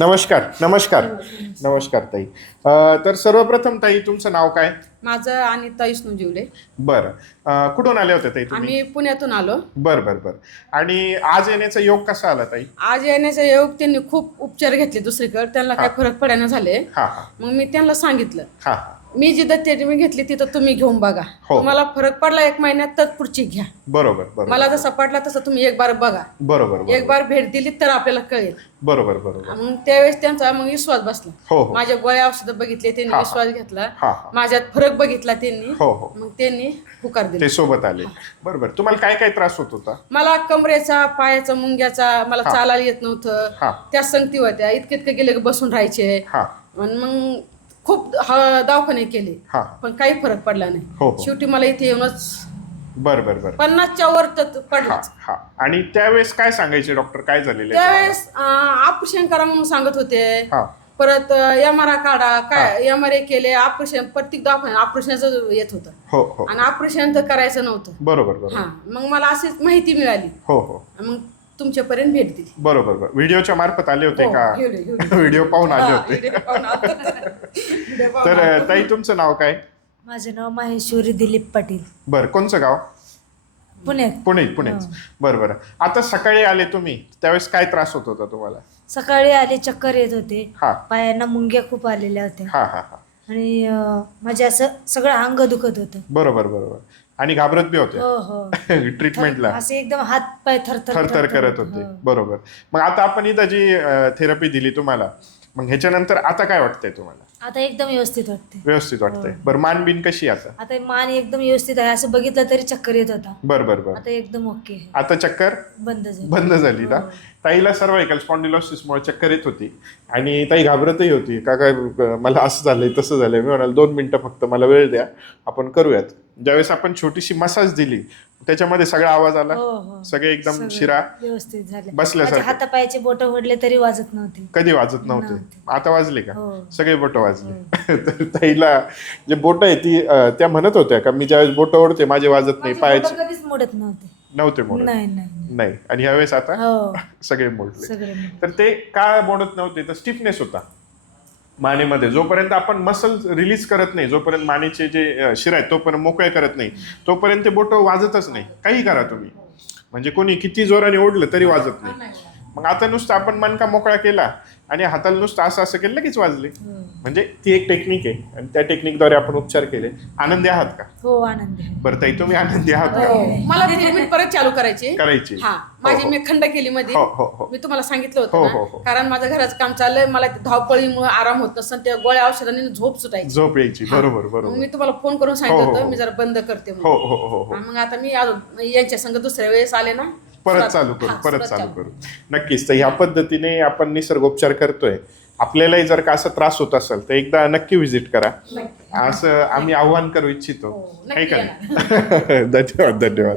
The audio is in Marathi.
नमस्कार नमस्कार नमस्कार ताई. तर सर्वप्रथम ताई तुमचं नाव काय? माझं अनिता विष्णू जिवले. बरं. कुठून आले होते ताई तुम्ही? आम्ही पुण्यातून आलो. बर बर बर. आणि आज येण्याचा योग कसा आला ताई? आज येण्याचा योग त्यांनी खूप उपचार घेतले दुसरीकडे, त्यांना हा. काही फरक पडेना झाले. हा हा मग मी त्यांना सांगितलं हा हा. मी जिथं ट्रीटमेंट घेतली तिथं तुम्ही घेऊन बघा. हो. तुम्हाला फरक पडला 1 महिन्यात तर पुढची घ्या. बरोबर बरोबर. मला जसा पडला तसं तुम्ही एक बार बघा. बरोबर एक बरोबर बार भेट दिली तर आपल्याला कळेल. बरोबर बरोबर. मग त्यावेळेस त्यांचा मग विश्वास बसला. हो हो माझ्या गोळ्या औषधं बघितले त्यांनी, हा. विश्वास घेतला. हा हा. माझ्यात फरक बघितला त्यांनी. हो हो. मग त्यांनी होकार ते दिला. सोबत आले. बरोबर. तुम्हाला काय काय त्रास होत होता? मला कमरेचा, पायाचा, मुंग्याचा, मला हा. चालायला येत नव्हतं. हा. त्या संगती होत्या. इतके गेले की बसून राहायचे. हा आणि मग खूप दवाखाने केले, हा. पण काही फरक पडला हो, नाही. हो. शेवटी मला इथे येऊनच बर बर बर. 50च्या वर तर हा पडलाच. हा. आणि त्यावेळेस काय सांगायचे डॉक्टर? काय झालेलं आहे त्यावेळेस ऑपरेशन करा म्हणून सांगत होते. तुम्हाला? हा परत MRI काढा, काय MRI केले, ऑपरेशन प्रत्येक दवाखान्यात ऑपरेशनच येत होतं. हो हो. आणि ऑपरेशन तर करायचं नव्हतं. बरोबर बरोबर. हा. मग मला अशीच माहिती मिळाली. हो हो. मग तुमच्यापर्यंत भेट दिली. बरोबर बरोबर. व्हिडिओच्या मार्फत आले होते हो, का? व्हिडिओ व्हिडिओ पाहून आले हा, होते. व्हिडिओ पाहून आलो. व्हिडिओ पाहून तर आलो. ताई तुमचं नाव काय? माझं नाव माहेश्वरी दिलीप पाटील, बरं. कोणचं गाव? पुण्यात. पुणेच. बरं बरं. आता सकाळी आले तुम्ही, त्यावेळेस काय त्रास होत होता तुम्हाला? सकाळी आले, चक्कर येत होते, हा पायांना मुंग्या खूप आलेल्या होत्या हा हा हा. आणि माझे असं सगळं अंग दुखत होतं. बरोबर बरोबर. आणि घाबरत बी होते हो हो. ट्रीटमेंटला? असे एकदम हात पाय थरथर थरथर करत होते. हो. बरोबर. मग आता आपण इथं जी थेरपी दिली तुम्हाला, मग ह्याच्यानंतर आता काय वाटतंय तुम्हाला? आता एकदम व्यवस्थित वाटते. व्यवस्थित वाटतंय? हो. बरं. मान बिन कशी आहे आता? आता मान एकदम व्यवस्थित आहे, असं बघितलं तरी चक्कर येत होता. बरं बरं बरं. आता एकदम ओके आहे. आता चक्कर बंद झाली. बंद झाली ना? हो. ताईला सर्वायकल स्पॉन्डिलोसिसमुळे चक्कर येत होती आणि ताई घाबरतही होती का काय मला असं झालंय तसं झालंय. मी म्हणाल 2 मिनिटं फक्त मला वेळ द्या, आपण करूयात. ज्यावेळेस आपण छोटीशी मसाज दिली त्याच्यामध्ये सगळा आवाज आला. हो हो. सगळे एकदम सगळं शिरा व्यवस्थित झाले. बसल्यासारखे. माझे हातापायाचे बोट वडले तरी वाजत नव्हते. कधी वाजत नव्हते. आता वाजले का? हो. सगळे बोट वाजले. तर ताईला जे बोट आहे ती त्या म्हणत होत्या का मी ज्यावेळेस बोट ओढते माझे वाजत नाही, माझे पायाचे बोटं कधीच मोडत नव्हते. नव्हते मोडत. नाही नाही. नाही. आणि ह्यावेळेस आता हो. सगळे मोडले. सगळे मोडले. तर ते का मोडत नव्हते? तर स्टिफनेस होता मानेमध्ये. जोपर्यंत आपण मसल रिलीज करत नाही, जोपर्यंत मानेचे जे शिरा आहेत तोपर्यंत मोकळे करत नाही, तोपर्यंत ते बोट वाजतच नाही. काही करा तुम्ही, म्हणजे कोणी किती जोराने ओढलं तरी वाजत नाही. मग आता नुसतं आपण मनका मोकळा केला आणि हाताला नुसतं असं असं केलं लगेच वाजले. हो. म्हणजे ती एक टेक्निक आहे आणि त्या टेक्निकद्वारे आपण उपचार केले. आनंदी आहात का? हो, आनंदी आहे. बरं ताई, तुम्ही आनंदी आहात का? हो. मला ट्रीटमेंट परत चालू करायची. करायची? हा. हो, माझी हो. मी खंड केली मध्ये. हो हो हो. मी तुम्हाला सांगितलं हो, होतं हो, हो. ना, कारण माझं घराचं काम चाललंय, मला ते धावपळीमुळे आराम होत नसतं, त्या गोळ्या औषधांनी झोप सुटायची. झोप यायची. हा. बरोबर मग बरोबर. मी तुम्हाला फोन करून हो, सांगितलं हो, होतं हो. मी जरा बंद करते हो म्हणून. हो हो हो. मग आता मी यांच्या संग दुसऱ्या वेळेस आले ना, परत चालू करू. हा, परत सुरुवात चालू करू. नक्कीच. तर ह्या पद्धतीने आपण निसर्गोपचार करतोय. आपल्यालाही जर का असा त्रास होत असेल तर एकदा नक्की व्हिजिट करा, असं आम्ही आव्हान करू इच्छितो. हो, आहे नक्की का? धन्यवाद धन्यवाद.